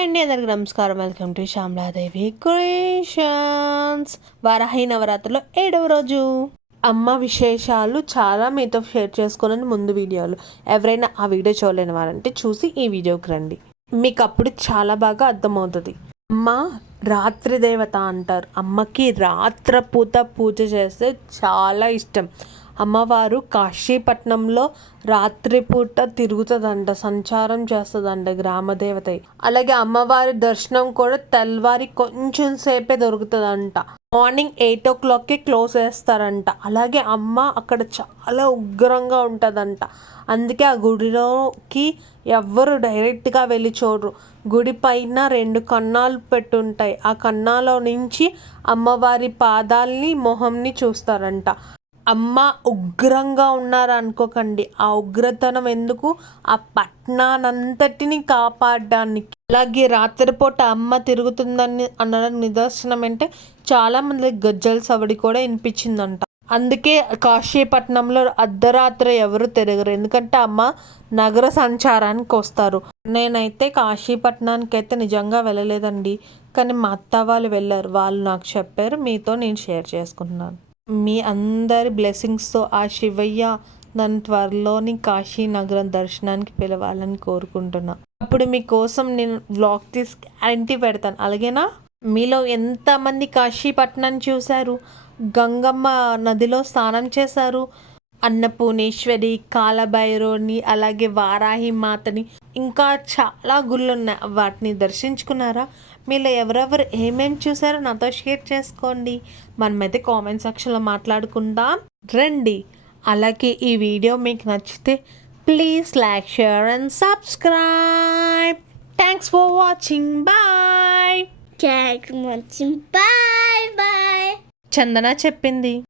Hi అండి, అందరికి నమస్కారం. Welcome to Shyamaladevi creations. Varahi నవరాత్రిలో 7వ రోజు అమ్మ విశేషాలు చాలా మీతో షేర్ చేసుకోవాలని ముందు వీడియోలు. ఎవరైనా ఆ వీడియో చూడలేని వారంటే చూసి ఈ వీడియోకి రండి, మీకు అప్పుడు చాలా బాగా అర్థమవుతుంది. అమ్మ రాత్రి దేవత అంటారు. అమ్మకి రాత్రపూట పూజ చేస్తే చాలా ఇష్టం. అమ్మవారు కాశీపట్నంలో రాత్రిపూట తిరుగుతుందంట, సంచారం చేస్తుందంట, గ్రామదేవత. అలాగే అమ్మవారి దర్శనం కూడా తెల్లవారి కొంచెం సేపే దొరుకుతుందంట. మార్నింగ్ 8 o'clockకే క్లోజ్ చేస్తారంట. అలాగే అమ్మ అక్కడ చాలా ఉగ్రంగా ఉంటుందంట. అందుకే ఆ గుడిలోకి ఎవ్వరు డైరెక్ట్గా వెళ్ళి చూడరు. గుడి పైన 2 కన్నాలు పెట్టుంటాయి. ఆ కన్నాలో నుంచి అమ్మవారి పాదాల్ని మొహంని చూస్తారంట. అమ్మ ఉగ్రంగా ఉన్నారు అనుకోకండి, ఆ ఉగ్రతనం ఎందుకు, ఆ పట్టణానంతటిని కాపాడడానికి. అలాగే రాత్రిపూట అమ్మ తిరుగుతుందని అనడానికి నిదర్శనం అంటే చాలామంది గజ్జల సవడి కూడా వినిపించిందంట. అందుకే కాశీపట్నంలో అర్ధరాత్రి ఎవరు తిరగరు, ఎందుకంటే అమ్మ నగర సంచారానికి వస్తారు. నేనైతే కాశీపట్నానికి అయితే నిజంగా వెళ్ళలేదండి, కానీ మా అత్త వాళ్ళు వెళ్ళారు. వాళ్ళు నాకు చెప్పారు, మీతో నేను షేర్ చేసుకుంటున్నాను. మీ అందరి బ్లెస్సింగ్స్తో ఆ శివయ్య నన్ను త్వరలోని కాశీ నగరం దర్శనానికి పిలవాలని కోరుకుంటున్నా. అప్పుడు మీకోసం నేను వ్లాగ్ తీసి గ్యారంటీ పెడతాను. అలాగేనా? మీలో ఎంతమంది కాశీపట్నాన్ని చూశారు, గంగమ్మ నదిలో స్నానం చేశారు, అన్నపూర్ణేశ్వరి, కాలభైరవుని, అలాగే వారాహి మాతని, ఇంకా చాలా గుళ్ళు ఉన్నాయి, వాటిని దర్శించుకున్నారా? మీలో ఎవరెవరు ఏమేమి చూసారో నాతో షేర్ చేసుకోండి. మనమైతే కామెంట్ సెక్షన్లో మాట్లాడుకుందాం రండి. అలాగే ఈ వీడియో మీకు నచ్చితే please like, share and subscribe. Thanks for watching. Bye. Bye bye. Chandana చెప్పింది.